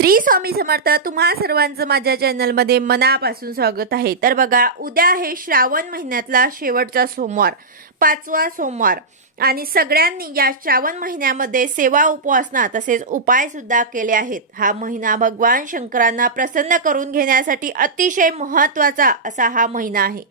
श्री स्वामी समर्थ। तुम्हा सर्वांचं माझ्या चॅनलमध्ये मनापासून स्वागत आहे। तर बघा, उद्या आहे श्रावण महिन्यातला शेवटचा सोमवार, 5वा सोमवार, आणि सगळ्यांनी या श्रावण महिन्यामध्ये सेवा, उपासना तसेच उपाय सुद्धा केले आहेत। हा महिना भगवान शंकरांना प्रसन्न करून घेण्यासाठी अतिशय महत्त्वाचा असा हा महिना आहे।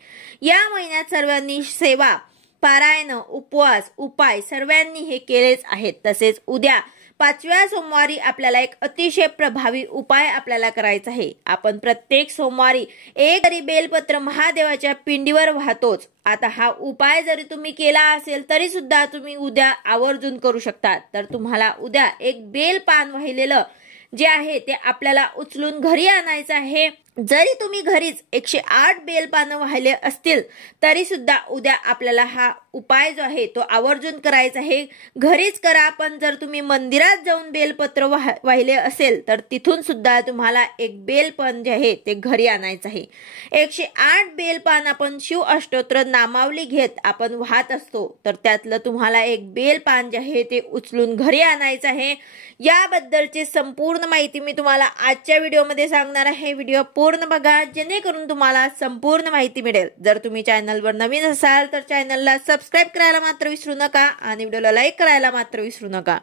या महिन्यात सर्वांनी सेवा, पारायण, उपवास, उपाय सर्वांनी हे केलेच आहेत। तसेच उद्या 5व्या सोमवारी आपल्याला एक अतिशय प्रभावी उपाय आपल्याला करायचा आहे। आपण प्रत्येक सोमवारी एक तरी बेलपत्र महादेवाच्या पिंडीवर वाहतोच। आता हा उपाय जरी तुम्ही केला असेल तरी सुद्धा तुम्ही उद्या आवर्जून करू शकता। तर तुम्हाला उद्या एक बेल पान वाहिलेलं जे आहे ते आपल्याला उचलून घरी आणायचं आहे। जरी तुम्ही घरीच 108 बेल पानं वाहिले असतील तरी सुद्धा उद्या आपल्याला हा उपाय जो आहे तो आवर्जून करायचा आहे। घरीच करा, पण जर तुम्ही मंदिरात जाऊन बेलपत्र वाहिले असेल तर तिथून सुद्धा तुम्हाला एक बेलपान जे आहे ते घरी आणायचं आहे। 108 बेलपान आपण शिव अष्टोत्तर नामावली घेत आपण वाहत असतो, तर त्यातलं तुम्हाला एक बेलपान जे आहे ते उचलून घरी आणायचं आहे। याबद्दलची संपूर्ण माहिती मी तुम्हाला आजच्या व्हिडिओमध्ये सांगणार आहे। व्हिडिओ पूर्ण बघा जेणेकरून तुम्हाला संपूर्ण माहिती मिळेल। जर तुम्ही चॅनलवर नवीन असाल तर चॅनलला सबस्क्राइब करायला मात्र विसरू नका आणि व्हिडिओला लाईक करायला मात्र विसरू नका।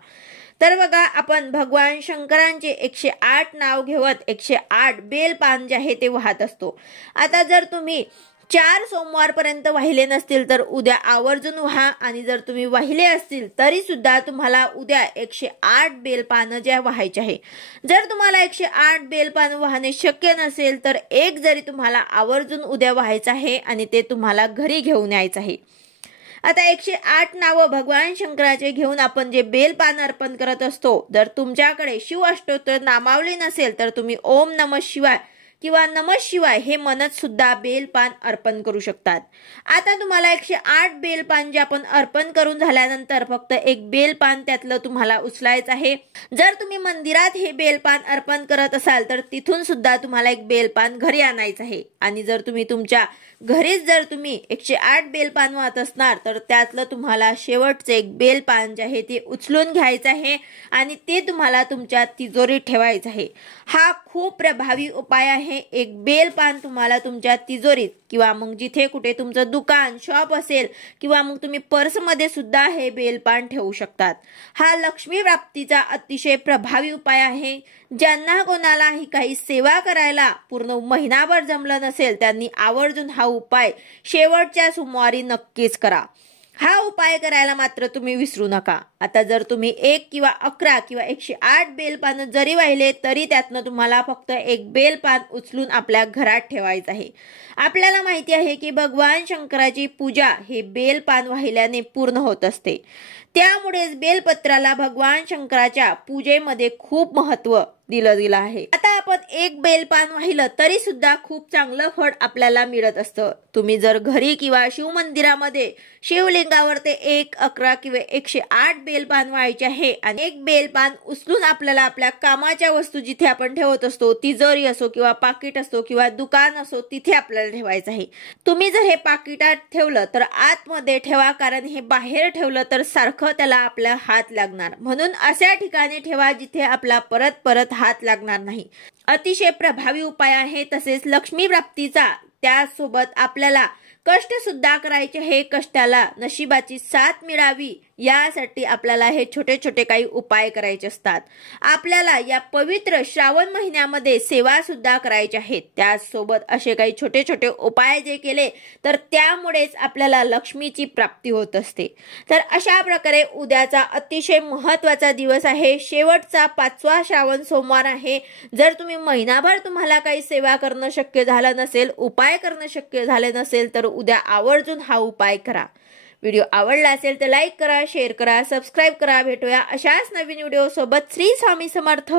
तर बघा, आपण भगवान शंकरांचे 108 नाव घेवत 108 बेल पान जे आहे ते वाहत असतो। आता जर तुम्ही 4 सोमवारपर्यंत वाहिले नसतील तर उद्या आवर्जून व्हा, आणि जर तुम्ही वाहिले असतील तरी सुद्धा तुम्हाला उद्या 108 बेलपानं जे व्हायचे आहे। जर तुम्हाला 108 बेलपानं वाहणे शक्य नसेल तर एक जरी तुम्हाला आवर्जून उद्या व्हायचं आहे आणि ते तुम्हाला घरी घेऊन यायचं आहे। आता 108 नाव भगवान शंकराचे घेऊन आपण जे बेलपान अर्पण करत असतो, जर तुमच्याकडे शिव अष्टोत्तर नामावली नसेल तर तुम्ही ओम नमः शिवाय किंवा नमः शिवाय हे म्हणत सुद्धा बेलपान अर्पण करू शकतात। आता तुम्हाला 108 बेलपान जे आपण अर्पण करून झाल्यानंतर फक्त एक बेलपान त्यातलं तुम्हाला उचलायचं आहे। जर तुम्ही मंदिरात हे बेलपान अर्पण करत असाल तर तिथून सुद्धा तुम्हाला एक बेलपान घरी आणायचं आहे। आणि जर तुम्ही तुमच्या घरीच जर तुम्ही 108 बेलपान वाहत असणार तर त्यातलं तुम्हाला शेवटचे एक बेलपान जे आहे ते उचलून घ्यायचं आहे आणि ते तुम्हाला तुमच्या तिजोरीत ठेवायचं आहे। हा खूप प्रभावी उपाय आहे। एक बेलपान तुम्हाला तुमच्या तिजोरीत किंवा मग जिथे कुठे तुमचं दुकान, शॉप असेल किंवा मग तुम्ही पर्समध्ये सुद्धा हे बेलपान ठेवू शकतात। हा लक्ष्मी प्राप्तीचा अतिशय प्रभावी उपाय आहे। ज्यांना कोणालाही काही सेवा करायला पूर्ण महिनाभर जमलं नसेल त्यांनी आवर्जून हा उपाय शेवटच्या सोमवारी नक्कीच करा। हा उपाय करायला मात्र तुम्ही विसरू नका। आता जर तुम्ही 1 किंवा 11 किंवा 108 बेलपान जरी वाहिले तरी त्यातनं तुम्हाला फक्त एक बेलपान उचलून आपल्या घरात ठेवायचं आहे। आपल्याला माहिती आहे की भगवान शंकराची पूजा हे बेलपान वाहिल्याने पूर्ण होत असते, त्यामुळेच बेलपत्राला भगवान शंकराच्या पूजेमध्ये खूप महत्त्व दिलं गेलं आहे। आता आपण एक बेलपान वाहिलं तरी सुद्धा खूप चांगलं फळ आपल्याला मिळत असतं। तुम्ही जर घरी किंवा शिव मंदिरामध्ये शिवलिंगावर ते 1, 11 किंवा 108 बेलपान व्हायचे आहे आणि एक बेलपान उचलून आपल्याला आपल्या कामाच्या वस्तू जिथे आपण ठेवत असतो, तिजोरी असो किंवा पाकिट असो किंवा दुकान असो, तिथे आपल्याला ठेवायचं आहे। तुम्ही जर हे पाकिटात ठेवलं तर आतमध्ये ठेवा, कारण हे बाहेर ठेवलं तर सारखं त्याला आपला हात लागणार, म्हणून अशा ठिकाणी ठेवा जिथे आपला परत परत हात लागणार नाही। अतिशय प्रभावी उपाय आहे। तसेच लक्ष्मी प्राप्तीचा, त्यासोबत आपल्याला कष्ट सुद्धा करायचे हे, कष्टाला नशिबाची साथ मिळावी यासाठी आपल्याला हे छोटे छोटे काही उपाय करायचे असतात। आपल्याला या पवित्र श्रावण महिन्यामध्ये सेवा सुद्धा करायची आहेत। त्यासोबत असे काही छोटे छोटे उपाय जे केले तर त्यामुळेच आपल्याला लक्ष्मीची प्राप्ती होत असते। तर अशा प्रकारे उद्याचा अतिशय महत्त्वाचा दिवस आहे, शेवटचा 5वा श्रावण सोमवार आहे। जर तुम्ही महिनाभर तुम्हाला काही सेवा करणं शक्य झालं नसेल, उपाय करणं शक्य झाले नसेल तर उद्या आवर्जून हा उपाय करा। व्हिडिओ आवडला असेल तर लाईक करा, शेअर करा, सबस्क्राइब करा। भेटूया अशाच नवीन व्हिडिओ सोबत। श्री स्वामी समर्थ।